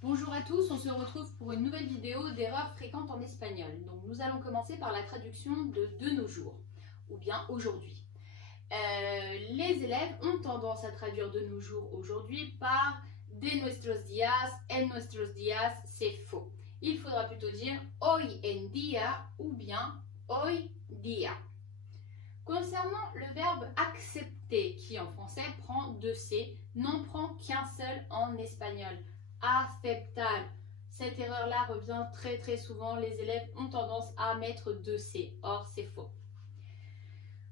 Bonjour à tous, on se retrouve pour une nouvelle vidéo d'erreurs fréquentes en espagnol. Donc nous allons commencer par la traduction de nos jours, ou bien aujourd'hui. Les élèves ont tendance à traduire de nos jours aujourd'hui par de nuestros días, en nuestros días, c'est faux. Il faudra plutôt dire hoy en día ou bien hoy día. Concernant le verbe accepter, qui en français prend deux C, n'en prend qu'un seul en espagnol. Aceptar. Cette erreur-là revient très souvent. Les élèves ont tendance à mettre deux C. Or, c'est faux.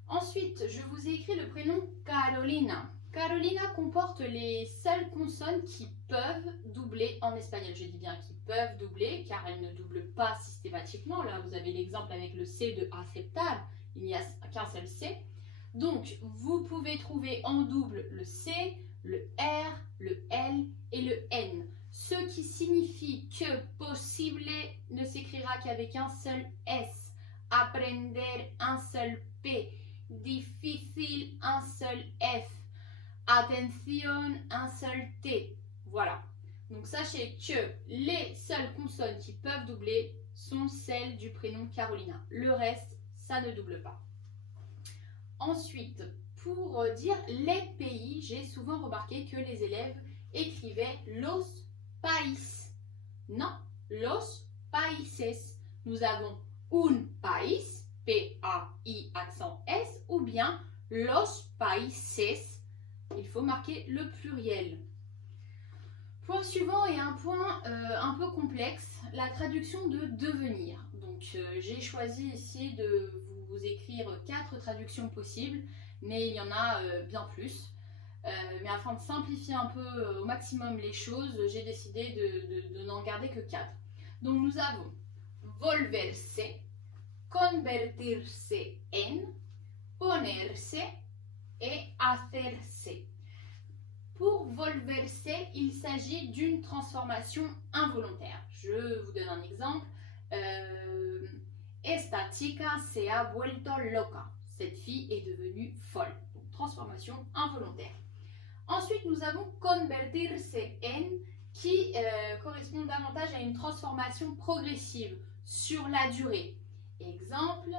Ensuite, je vous ai écrit le prénom Carolina. Carolina comporte les seules consonnes qui peuvent doubler en espagnol. Je dis bien qui peuvent doubler, car elles ne doublent pas systématiquement. Là, vous avez l'exemple avec le C de aceptar. Il n'y a qu'un seul C. Donc, vous pouvez trouver en double le C, le R, le L et le N. Ce qui signifie que possible ne s'écrira qu'avec un seul S. Aprender, un seul P. Difícil, un seul F. Atención, un seul T. Voilà. Donc, sachez que les seules consonnes qui peuvent doubler sont celles du prénom Carolina. Le reste, ça ne double pas. Ensuite, pour dire les pays, j'ai souvent remarqué que les élèves écrivaient los país. Non, los países. Nous avons un país, P-A-I accent S, ou bien los países. Il faut marquer le pluriel. Point suivant est un point un peu complexe, la traduction de devenir. Donc j'ai choisi ici de vous écrire 4 traductions possibles, mais il y en a bien plus. Mais afin de simplifier un peu au maximum les choses, j'ai décidé de n'en garder que 4. Donc nous avons volverse, convertirse en, ponerse et hacerse. Pour volverse, il s'agit d'une transformation involontaire. Je vous donne un exemple. Esta chica se ha vuelto loca. Cette fille est devenue folle. Donc, transformation involontaire. Ensuite, nous avons convertirse en, qui correspond davantage à une transformation progressive sur la durée. Exemple,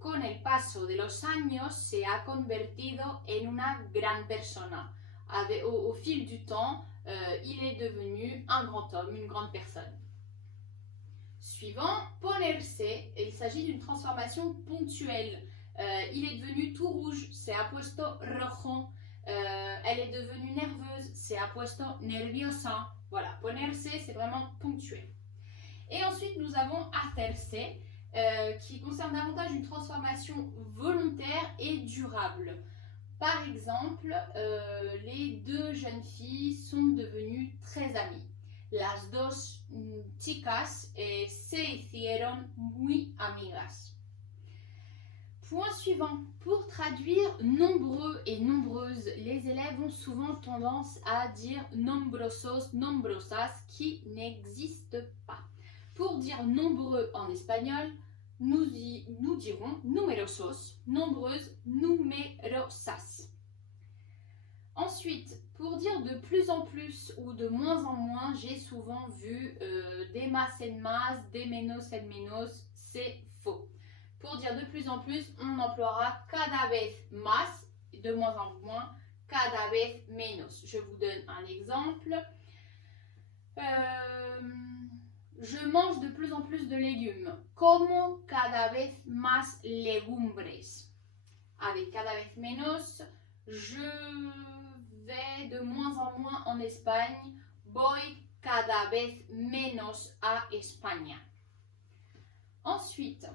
con el paso de los años se ha convertido en una gran persona. Au fil du temps, il est devenu un grand homme, une grande personne. Suivant, ponerse, il s'agit d'une transformation ponctuelle. Il est devenu tout rouge, se ha puesto rojo. Elle est devenue nerveuse, se ha puesto nerviosa. Voilà, ponerse, c'est vraiment ponctuel. Et ensuite, nous avons hacerse, qui concerne davantage une transformation volontaire et durable. Par exemple, les deux jeunes filles sont devenues très amies. Las dos chicas se hicieron muy amigas. Point suivant. Pour traduire nombreux et nombreuses, les élèves ont souvent tendance à dire nombrosos, nombrosas, qui n'existent pas. Pour dire nombreux en espagnol, nous dirons numerosos, nombreuses, numerosas. Ensuite, pour dire de plus en plus ou de moins en moins, j'ai souvent vu de más en más, de menos en menos, c'est faux. Pour dire de plus en plus, on emploiera cada vez más, de moins en moins, cada vez menos. Je vous donne un exemple. Je mange de plus en plus de légumes. Como cada vez más legumbres. Avec cada vez menos, je vais de moins en moins en Espagne. Voy cada vez menos a España. Ensuite,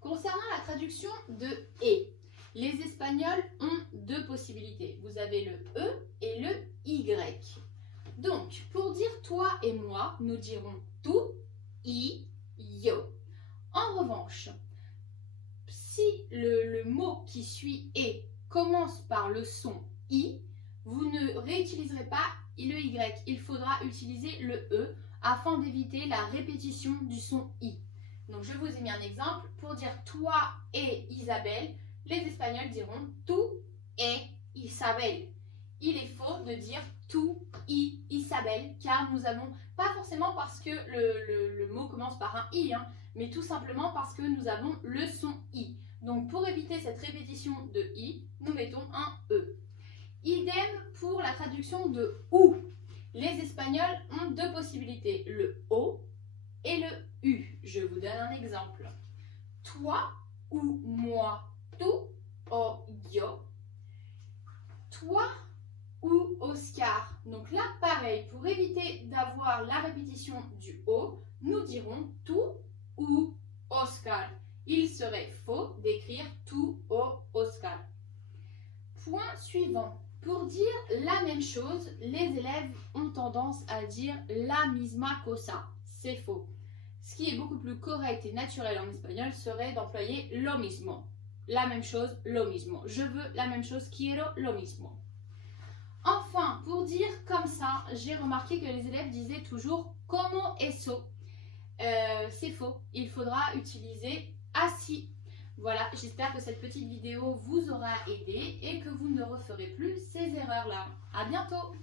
concernant la traduction de et, les Espagnols ont deux possibilités. Vous avez le E et le Y. Donc, pour dire toi et moi, nous dirons tu y yo. En revanche, si le mot qui suit et commence par le son i, vous ne réutiliserez pas le y. Il faudra utiliser le e afin d'éviter la répétition du son i. Donc, je vous ai mis un exemple. Pour dire toi et Isabelle, les Espagnols diront tu et Isabelle. Il est faux de dire tu y Isabelle. Isabelle, car nous avons, pas forcément parce que le mot commence par un I, hein, mais tout simplement parce que nous avons le son I. Donc pour éviter cette répétition de I, nous mettons un E. Idem pour la traduction de OU. Les Espagnols ont deux possibilités, le O et le U. Je vous donne un exemple. Toi ou moi, tu o yo. Toi ou Oscar. Donc là, pareil, pour éviter d'avoir la répétition du O, nous dirons tu ou Oscar. Il serait faux d'écrire tu o Oscar. Point suivant. Pour dire la même chose, les élèves ont tendance à dire la misma cosa. C'est faux. Ce qui est beaucoup plus correct et naturel en espagnol serait d'employer lo mismo. La même chose, lo mismo. Je veux la même chose, quiero lo mismo. Enfin, pour dire comme ça, j'ai remarqué que les élèves disaient toujours como eso. C'est faux. Il faudra utiliser así. Voilà, j'espère que cette petite vidéo vous aura aidé et que vous ne referez plus ces erreurs-là. À bientôt!